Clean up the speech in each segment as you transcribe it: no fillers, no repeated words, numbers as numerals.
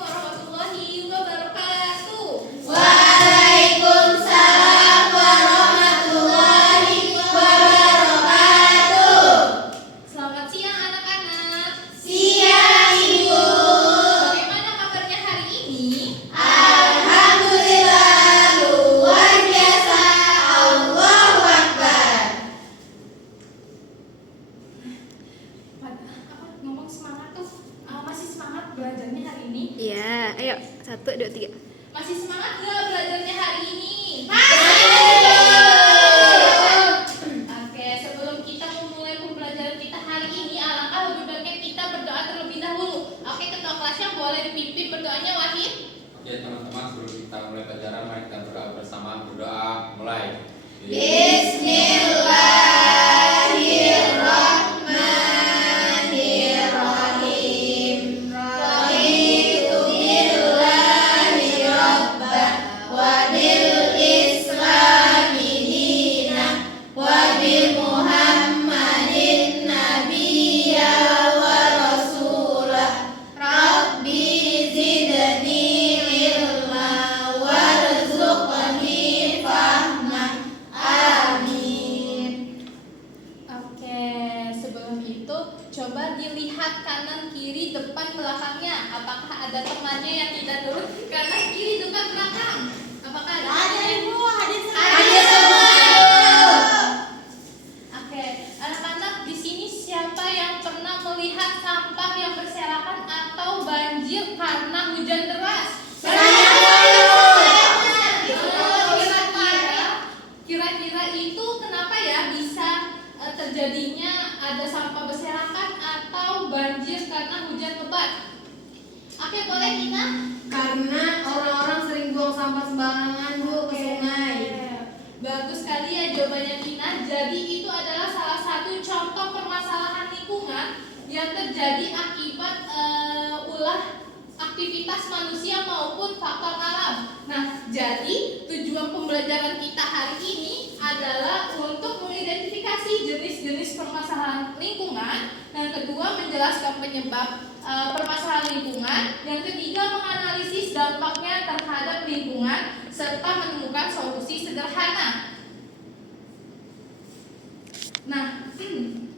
warahmatullahi wabarakatuh. Waalaikumsalam warahmatullahi wabarakatuh. Selamat siang anak-anak. Siang Ibu. Bagaimana kabarnya hari ini? Alhamdulillah luar biasa. Allahu Akbar. Ngomong semangat tuh. Masih semangat belajarnya hari ini? Iya, ayo 1, 2, 3. Masih semangat nggak belajarnya hari ini? Oke, sebelum kita memulai pembelajaran kita hari ini, alangkah lebih baiknya kita berdoa terlebih dahulu. Oke, ketua kelasnya boleh dipimpin berdoanya, Wahid. Oke teman-teman, sebelum kita mulai pelajaran, mari kita berdoa bersama. Berdoa mulai. Bismillahirrahmanirrahim. Raditu billahi rabban wa bil islami dinan wa bi Muhammadin nabiyya wa rasulah. Rabbi zidni ilma warzuqni fahman. Amin. Oke, sebelum itu coba dilihat kanan kiri depan belakangnya. Apakah ada temannya yang tidak nurut? Kanan kiri depan belakang. Apakah ada? Hadir semua. Oke, anak-anak di sini siapa yang pernah melihat sampah yang berserakan atau banjir karena hujan deras? Kira-kira itu kenapa ya bisa terjadinya ada sampah berserakan atau banjir karena hujan lebat? Oke, boleh Ina? Karena orang-orang sering buang sampah sembarangan Bu ke sungai. Bagus sekali ya jawabannya Tina. Jadi itu adalah salah satu contoh permasalahan lingkungan yang terjadi akibat ulah aktivitas manusia maupun faktor alam. Nah, jadi tujuan pembelajaran kita hari ini adalah untuk mengidentifikasi jenis-jenis permasalahan lingkungan. Yang kedua, menjelaskan penyebab permasalahan lingkungan. Yang ketiga, menganalisis dampaknya terhadap lingkungan serta menemukan solusi sederhana. Nah,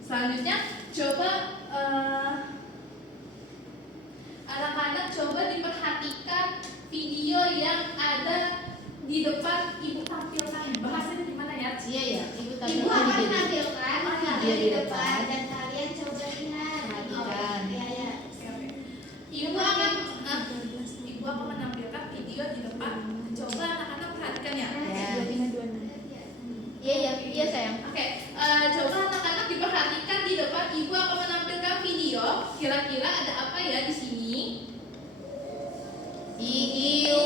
selanjutnya coba anak-anak coba diperhatikan video yang ada di depan Ibu tampilkan. Bahasanya gimana ya? Iya ya, Ibu Ibu akan menampilkan video di depan dan kalian coba lihat. Perhatikan. Iya ya. Ibu akan menampilkan video di depan. Coba anak-anak perhatikan ya. Iya sayang. Oke, coba anak-anak diperhatikan di depan. Ibu akan menampilkan video. Kira-kira ada apa ya di sini? Jijik.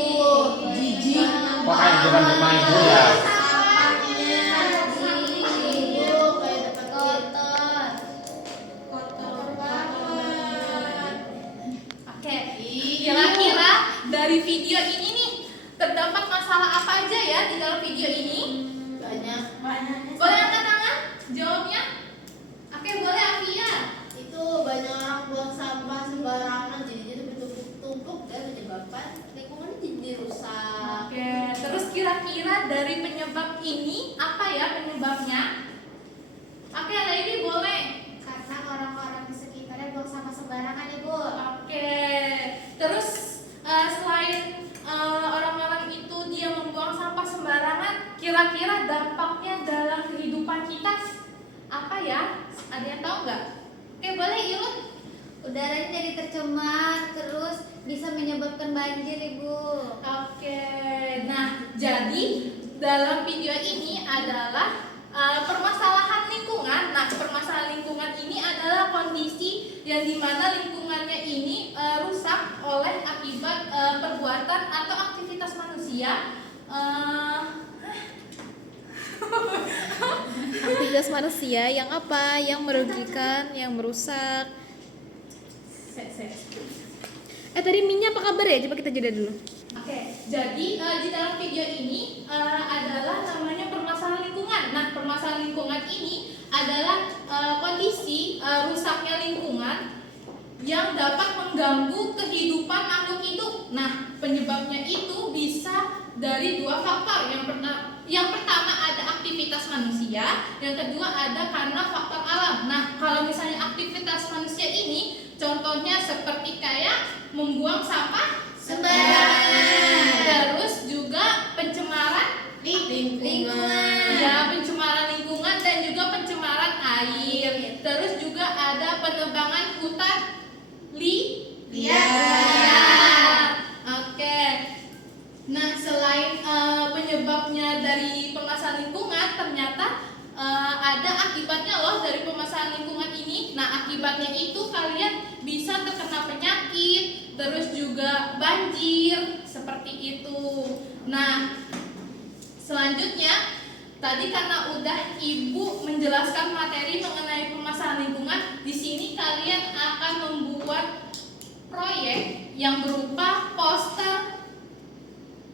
Kok kayak jalan rumah Ibu ya? Sampahnya Ibu kayak depan kotor. Kotor banget. Oke, kira-kira dari video ini nih terdapat masalah apa aja ya di dalam video ini? Banyak. Boleh angkat tangan? Jawabnya? Oke, boleh Afia. Itu banyak orang buang sampah sembarangan jadinya bertumpuk-tumpuk dan menyebabkan lingkungan jadi rusak. Oke, terus kira-kira dari penyebab ini apa ya penyebabnya? Oke, Lady boleh. Karena orang-orang di sekitarnya buang sampah sembarangan Ibu. Oke, terus selain orang-orang itu dia membuang sampah sembarangan, kira-kira dampaknya dalam kehidupan kita apa ya? Ada yang tahu nggak? Oke, boleh Irun. Udaranya jadi tercemar, terus bisa menyebabkan banjir, Ibu. Oke, nah jadi dalam video ini adalah permasalahan lingkungan. Nah, permasalahan lingkungan ini adalah kondisi yang dimana lingkungannya ini rusak oleh akibat perbuatan atau aktivitas manusia. Aktivitas manusia yang apa? Yang merugikan, yang merusak. Tadi Minya apa kabar ya? Coba kita jeda dulu. Oke, jadi di dalam video ini adalah namanya permasalahan lingkungan. Nah, permasalahan lingkungan ini adalah kondisi rusaknya lingkungan yang dapat mengganggu kehidupan makhluk hidup. Nah, penyebabnya itu bisa dari dua faktor. Yang pertama ada aktivitas manusia, yang kedua ada karena faktor alam. Nah, kalau misalnya aktivitas manusia ini contohnya seperti kayak membuang sampah Sembarangan. terus juga pencemaran Lingkungan. ya, pencemaran lingkungan dan juga pencemaran air. Terus juga ada penebangan hutan liar. Oke. Nah, selain penyebabnya dari permasalahan lingkungan, ternyata ada akibatnya loh dari permasalahan lingkungan ini. Nah, akibatnya itu kalian bisa terkena penyakit, terus juga banjir, seperti itu. Nah, selanjutnya tadi karena udah Ibu menjelaskan materi mengenai permasalahan lingkungan, di sini kalian akan membuat proyek yang berupa poster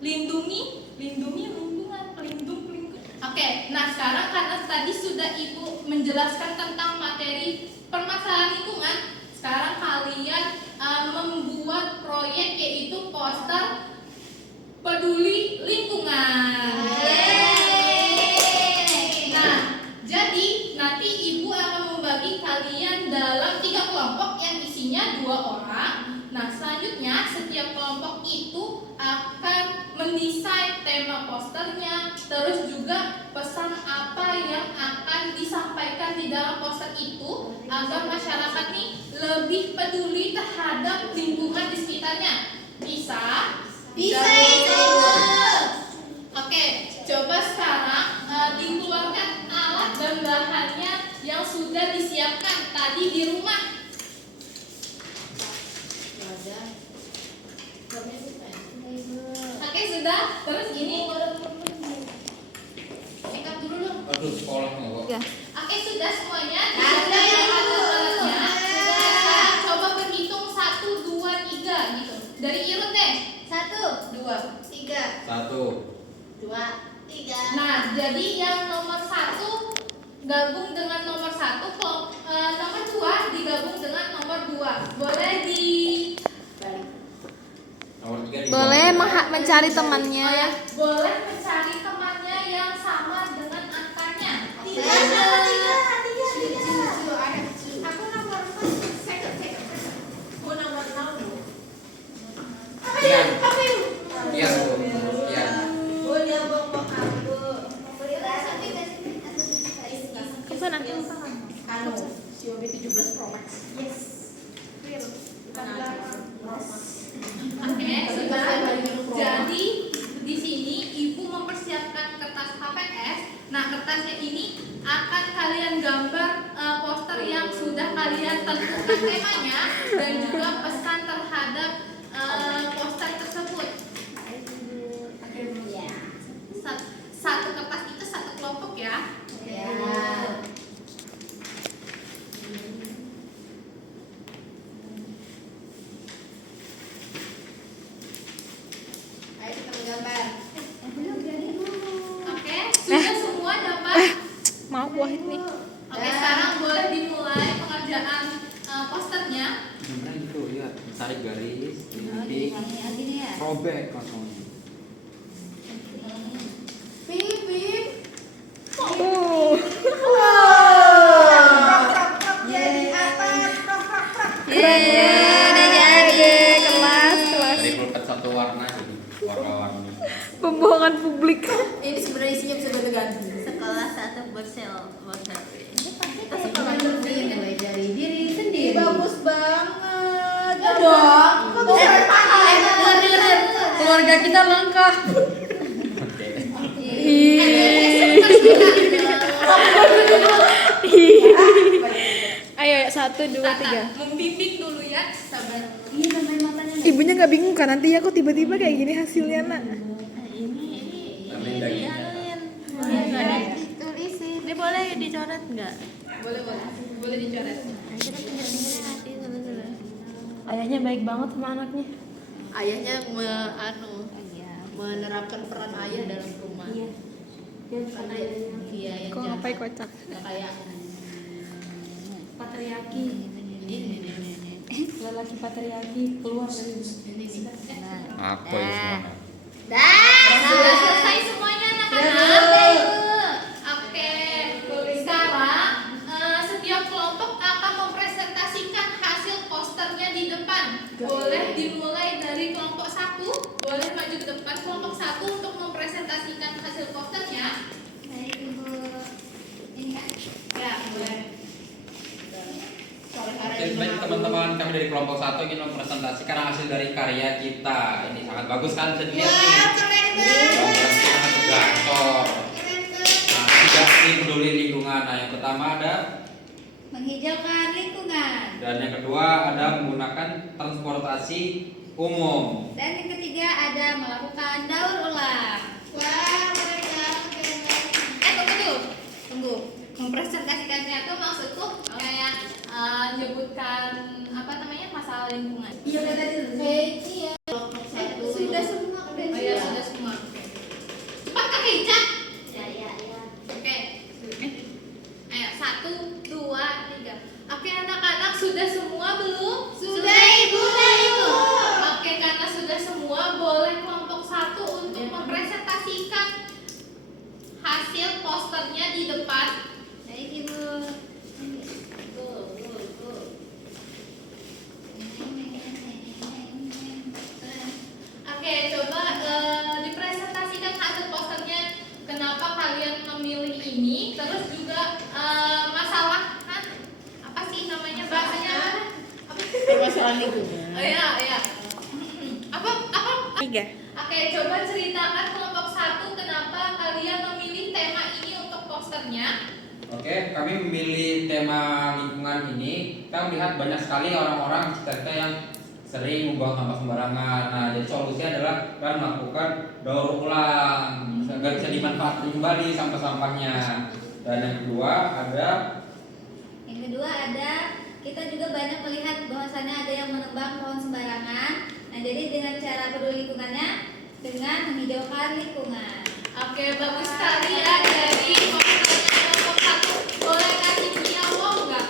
lindungi lingkungan, pelindung. Oke, nah sekarang karena tadi sudah Ibu menjelaskan tentang materi permasalahan lingkungan, sekarang kalian membuat proyek yaitu poster peduli lingkungan. Nah, jadi nanti Ibu akan membagi kalian dalam 3 kelompok yang isinya 2 orang. Nah, selanjutnya setiap kelompok itu akan mendesain tema posternya, terus juga pesan apa yang akan disampaikan di dalam poster itu agar masyarakat nih lebih peduli terhadap lingkungan di sekitarnya. Bisa? Bisa itu. Oke, coba sekarang dikeluarkan alat dan bahannya yang sudah disiapkan tadi di rumah. Oke, sudah. Terus gini. Ikat dulu dong. Aduh, sekolahnya kok. Ya. Oke, sudah semuanya. Ada itu. Alat-alatnya. Nah, coba berhitung 1, 2, 3 gitu. Dari Irun deh. 1, 2. 3, 1. 2, 3. Nah, jadi yang nomor 1 gabung dengan nomor 1, nomor 2 digabung dengan nomor 2. Boleh di Nomor 3 Boleh mencari temannya. Oh ya, boleh mencari temannya yang sama dengan angkanya. Tiga. Aku nomor 4, second. Aku nomor 0. Kian. Apa itu? Kian, Bu. Kian. Oh, dia bong aku. Gimana? Anu, Xiaomi 17 Pro Max. Yes. Real. Bukan Oke, sudah. Jadi di sini Ibu mempersiapkan kertas HPS. Nah, kertasnya ini akan kalian gambar poster yang sudah kalian tentukan temanya dan juga pesan terhadap poster tersebut. Satu kertas itu 1 kelompok ya. Ya. Ayo kita menggambar. Oke, sudah semua dapat. Mau buah ini. Oke, sekarang boleh dimulai pengerjaan posternya. Gimana gitu, lihat. Tarik garis, titik, robek langsung. Pip. Oh. Jadi apa? Keren. Udah jadi kelas. Dari pulpen 1 warna jadi warna-warni. Pembohongan publik. Ini sebenarnya isinya bisa ganti. Sekolah 1 borsel. Kita sekolah berdiri mulai dari diri sendiri. Bagus banget. Ya dong. Keluarga kita langkah. Oke. Ayo 1, 2, 3. Membimbing dulu ya, sabar. Iya, sampai matanya. Ibunya nggak bingung kan nanti ya kok tiba-tiba kayak gini hasilnya nak? Namanya dagingnya. Boleh ditulisin. Ini boleh dicoret nggak? Boleh dicoret. Kita pindah-pindah hati dulu. Ayahnya baik banget sama anaknya. Ayahnya Iya. menerapkan peran ayah dalam rumah. Iya. Dia bukan Karena ayahnya. dia yang Kok ngapain kocak? nggak kayak Patriarki. ini. Keluarga laki-laki patriarki keluar dari Apa ya semuanya? Sudah selesai semuanya anak-anak. Oke, sekarang setiap kelompok akan mempresentasikan hasil posternya di depan. Boleh dimulai dari kelompok 1, boleh maju ke depan kelompok 1 untuk mempresentasikan hasil posternya. Baik Ibu. Ini kan? Ya, boleh. Oke, baik teman-teman, kami dari kelompok 1 ingin mempresentasikan hasil dari karya kita. Ini sangat bagus kan, bisa dilihat nih. Gambar sangat gacor. Nah, tidak peduli lingkungan. Nah, yang pertama ada, Menghijaukan lingkungan. dan yang kedua ada menggunakan transportasi umum. Dan yang ketiga ada melakukan daur ulang. Tunggu dulu. Tunggu. Mempresentasikannya itu maksudku kayak menyebutkan apa namanya masalah lingkungan. Iya kan tadi kelompok satu. Sudah semua. Oh iya sudah semua. Cepat Kak Ica. Ya. Oke. Ayo 1, 2, 3. Oke anak-anak sudah semua belum? Sudah, Ibu. Oke karena sudah semua boleh kelompok 1 untuk mempresentasikan hasil posternya di depan. Baik Ibu. Oke, coba dipresentasikan hasil posternya. Kenapa kalian memilih ini? Terus juga masalah apa sih namanya bahasanya apa? Permasalahan lingkungan. Oh iya. Apa? 3. Oke, coba ceritakan kelompok 1 kenapa kalian memilih tema ini untuk posternya. Oke, kami memilih tema lingkungan ini. Kita melihat banyak sekali orang-orang di sekitar kita yang sering membuang sampah sembarangan. Nah, jadi solusinya adalah kan melakukan daur ulang agar bisa dimanfaatkan kembali sampah-sampahnya. Dan yang kedua ada Kita juga banyak melihat bahwasannya ada yang menebang pohon sembarangan. Nah, jadi dengan cara peduli lingkungannya dengan menghijaukan lingkungan. Oke, bagus sekali ya dari posternya kelompok 1. Boleh kasih dia wow nggak?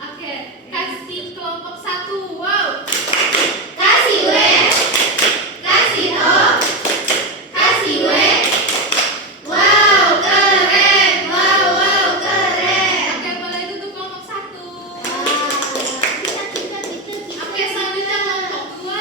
Oke, kasih kelompok 1 wow. Kasih W. Kasih O. Kasih W. Wow, keren. Wow, keren. Oke, boleh duduk kelompok 1. Kita. Oke, selanjutnya kelompok 2.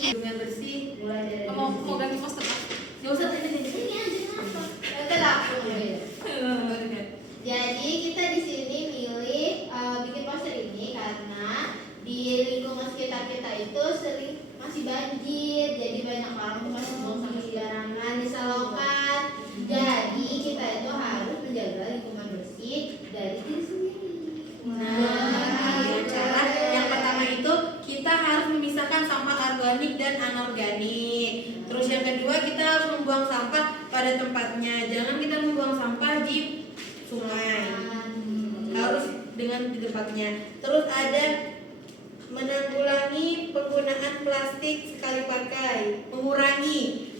Hidungnya bersih, mulai dari Mau ganti poster Pak? Nggak usah ini aja apa? Udah langsung ya. Jadi kita di sini milih bikin poster ini karena di lingkungan sekitar kita itu sering masih banjir, jadi banyak orang tuh masih buang sampah sembarangan di selokan. Jadi kita itu harus menjaga lingkungan bersih dari diri sendiri. Dengan cara yang pertama itu kita harus memisahkan sampah organik dan anorganik. Terus yang kedua kita harus membuang sampah pada tempatnya. Jangan kita membuang sampah di sungai. Harus dengan di tempatnya. Terus ada menanggulangi penggunaan plastik sekali pakai. Mengurangi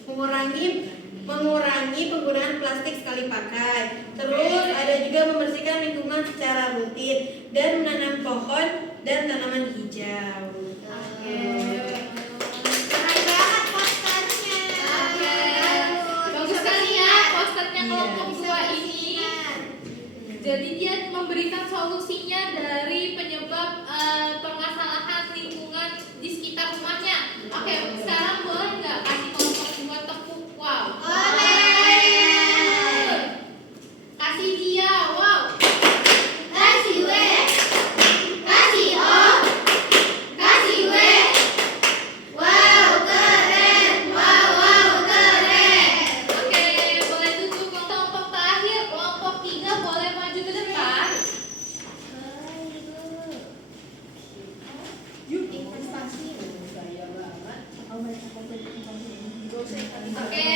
penggunaan plastik sekali pakai. Terus ada juga membersihkan lingkungan secara rutin dan menanam pohon dan tanaman hijau. Keren banget posternya. Bagus sekali ya posternya kelompok 2 ini. Jadi dia memberikan solusinya dari penyebab permasalahan lingkungan di sekitar rumahnya. Oke, sekarang boleh nggak kasih kelompok 2 tepuk wow? Kasih dia wow. Kasih W. Kasih O. Kasih W. Wow, keren. Wow, keren. Oke, boleh duduk kelompok terakhir, kelompok 3 boleh maju ke depan. Investasi gaya banget. Oke,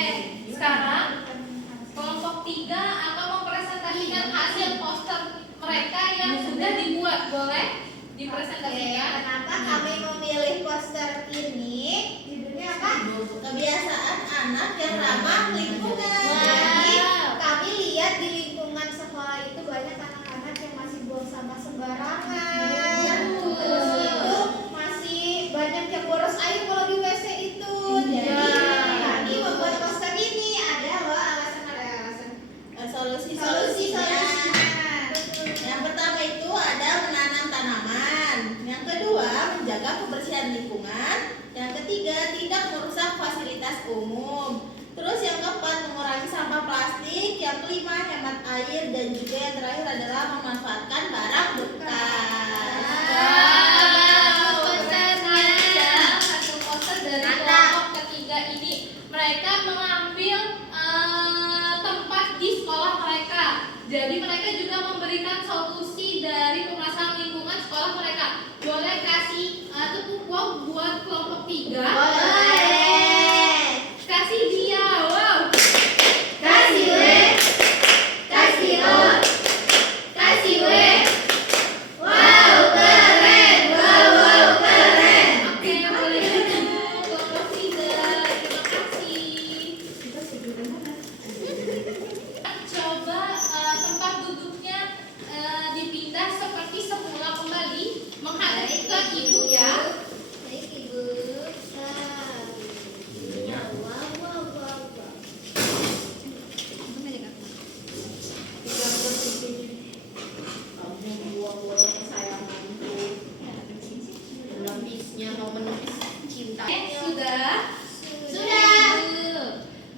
sekarang kelompok 3 akan mempresentasikan hasil poster mereka yang sudah dibuat. Boleh dipresentasikan? Kenapa kami memilih poster ini? Judulnya apa? Kebiasaan anak yang ramah lingkungan. Jadi kami lihat di lingkungan sekolah itu banyak kebersihan lingkungan. Yang ketiga, tidak merusak fasilitas umum. Terus yang keempat, mengurangi sampah plastik. Yang kelima, hemat air. Dan juga yang terakhir adalah memanfaatkan barang bekas. Keren aja hasil poster dari kelompok ketiga ini. Mereka mengambil tempat di sekolah mereka. Jadi mereka juga memberikan solusi dari permasalahan lingkungan sekolah mereka. Boleh kasih tepuk wow buat kelompok 3. Kasih dia, wow. Kasih W, kasih O, kasih W. Wow, keren, wow, keren. Oke, boleh kelompok 3. Terima kasih. Coba tempat duduknya dipindah seperti semula kembali menghadap ke ibu ya. Baik, Ibu. Kamu buah-buah kesayanganku. Menepisnya mau menepis cinta. Sudah? Sudah.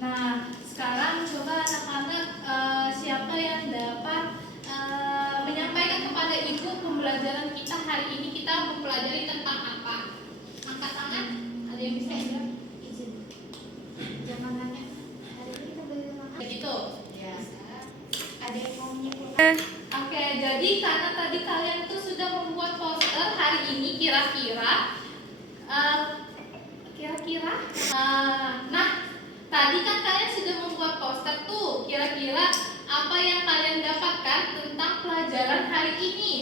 Nah, sekarang coba anak-anak siapa yang dapat menyampaikan kepada ibu pembelajaran kita hari ini kita mempelajari tentang apa? Angkat tangan. Ada yang bisa jawab? Izin. Jangan nanya. Hari ini kita beli makan. Begitu. Ya. Ada yang mau menyimpulkan? Oke, jadi karena tadi kalian tuh sudah membuat poster hari ini kira-kira nah, tadi kan kalian sudah membuat poster tuh. Kira-kira apa yang kalian dapatkan tentang pelajaran hari ini?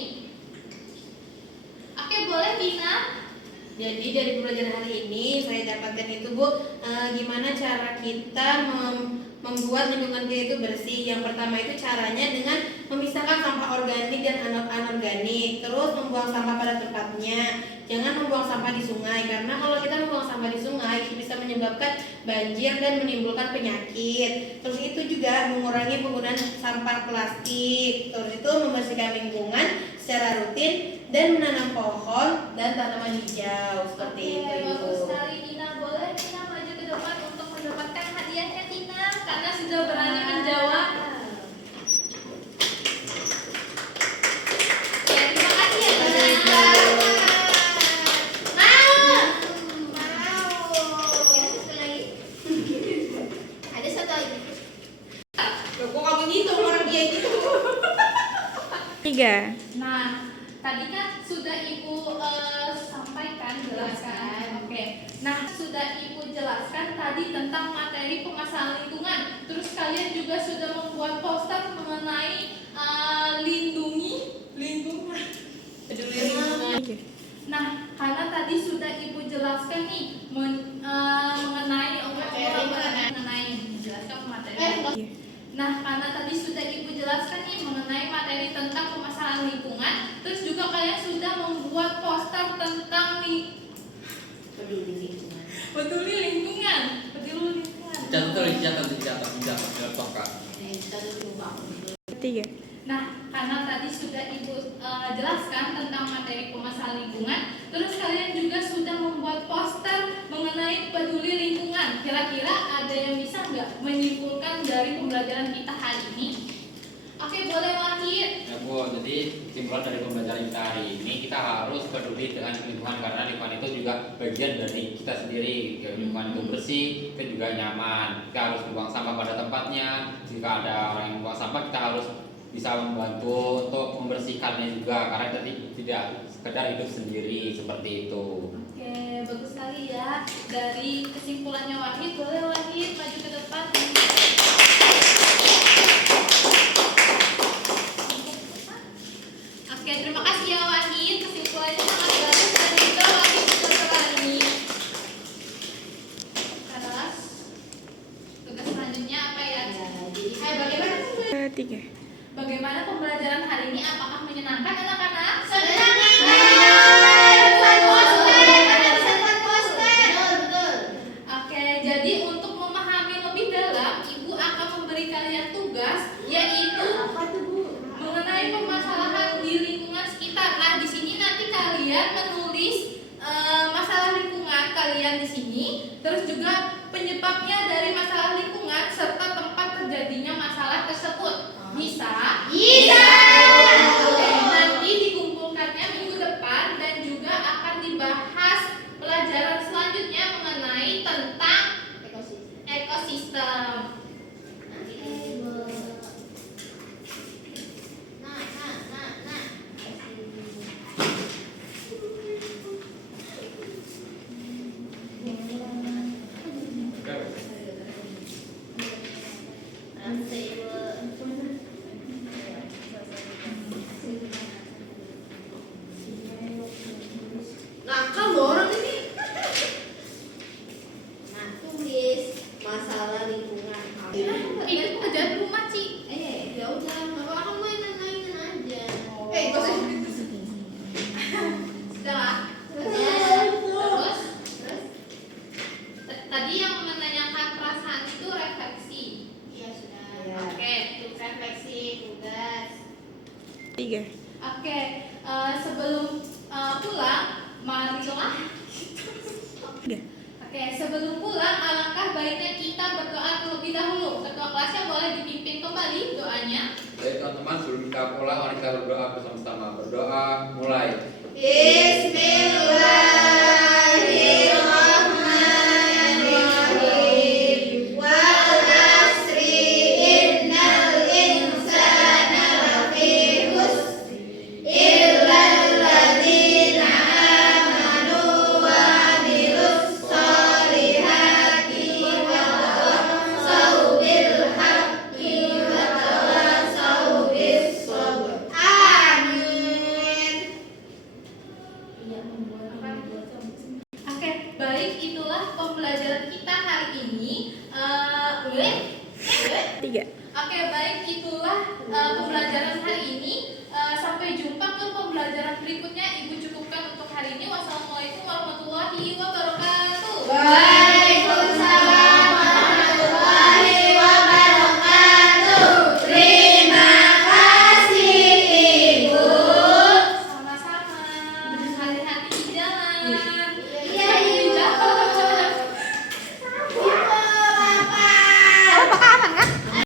Oke, boleh Tina? Jadi dari pelajaran hari ini saya dapatkan itu Bu, gimana cara kita membuat lingkungan kita itu bersih. Yang pertama itu caranya dengan memisahkan sampah organik dan anorganik. Terus membuang sampah pada tempatnya. Jangan membuang sampah di sungai, karena kalau kita membuang sampah di sungai itu bisa menyebabkan banjir dan menimbulkan penyakit. Terus itu juga mengurangi penggunaan sampah plastik. Terus itu membersihkan lingkungan secara rutin dan menanam pohon dan tanaman hijau seperti itu. Bagus Ibu. sekali Tina. Boleh Tina maju ke depan untuk mendapatkan hadiahnya Tina karena sudah berani menjawab. Ya, terima kasih ya Tina. Ada satu lagi. Loh, kok kamu ngitung orang dia gitu? 3. Nah, tadi kan sudah Ibu sampaikan, jelaskan. Oke. Nah, sudah Ibu jelaskan tadi tentang materi permasalahan lingkungan. Terus kalian juga sudah membuat poster mengenai lindungi lingkungan. Peduli lingkungan. Nah, karena tadi sudah Ibu jelaskan nih mengenai menjelaskan materi. Nah, karena tadi sudah Ibu jelaskan nih mengenai materi tentang permasalahan lingkungan, terus juga kalian sudah membuat poster tentang Peduli lingkungan. peduli lingkungan. Dicatat. Kita lupa. 3. Nah, karena tadi sudah Ibu jelaskan tentang materi permasalahan lingkungan, terus kalian juga sudah membuat poster mengenai peduli lingkungan. Kira-kira ada yang bisa nggak menyimpulkan dari pembelajaran kita hari ini? Oke, boleh Wahid. Ya Bu, jadi kesimpulan dari pembelajaran kita hari ini kita harus peduli dengan lingkungan karena lingkungan itu juga bagian dari kita sendiri. Lingkungan itu bersih, itu juga nyaman. Kita harus membuang sampah pada tempatnya. Jika ada orang yang membuang sampah, kita harus bisa membantu untuk membersihkannya juga karena tadi tidak sekedar hidup sendiri seperti itu. Oke, bagus sekali ya. Dari kesimpulannya Wahid, boleh Wahid maju ke depan. Oke, terima kasih ya Wahid. Kesimpulannya sangat bagus dan juga Wahid sudah berani. Terus, tugas selanjutnya apa ya? Bagaimana? 3. Bagaimana pembelajaran hari ini? Apakah menyenangkan anak-anak? Senang. Betul. Oke, jadi untuk memahami lebih dalam, Ibu akan memberi kalian tugas yaitu mengenai permasalahan di lingkungan sekitar. Nah, di sini nanti kalian menulis penyebabnya dari masalah lingkungan serta tempat terjadinya masalah tersebut. Bisa? Oke, nanti dikumpulkannya minggu depan dan juga akan dibahas pelajaran selanjutnya mengenai tentang ekosistem. Nakal loh orang ini. Nah, tulis masalah lingkungan. Itu pekerjaan rumah, Ci. Ya udah, nggak apa-apa, kamu mainan aja. Itu sih. Sudah. Terus tadi yang menanyakan perasaan itu refleksi. Iya sudah. Oke. Itu refleksi tugas. 3. Oke, sebelum pulang, marilah. Oke, sebelum pulang, alangkah baiknya kita berdoa terlebih dahulu. Ketua kelasnya boleh dipimpin kembali doanya. Baik teman-teman, sebelum kita pulang, mari kita berdoa bersama-sama. Berdoa, mulai. Bismillahirrahmanirrahim. Wal asri innal insana lafi khusr illal ladzina amanu wa amilus solihati wa tawassaw bil haqqi wa tawassaw bis sabr. Amin. Oke, baik, itulah pembelajaran kita hari ini. Oke, baik, itulah pembelajaran hari ini. Sampai jumpa ke pembelajaran berikutnya. Ibu cukupkan untuk hari ini. Wassalamualaikum warahmatullahi wabarakatuh.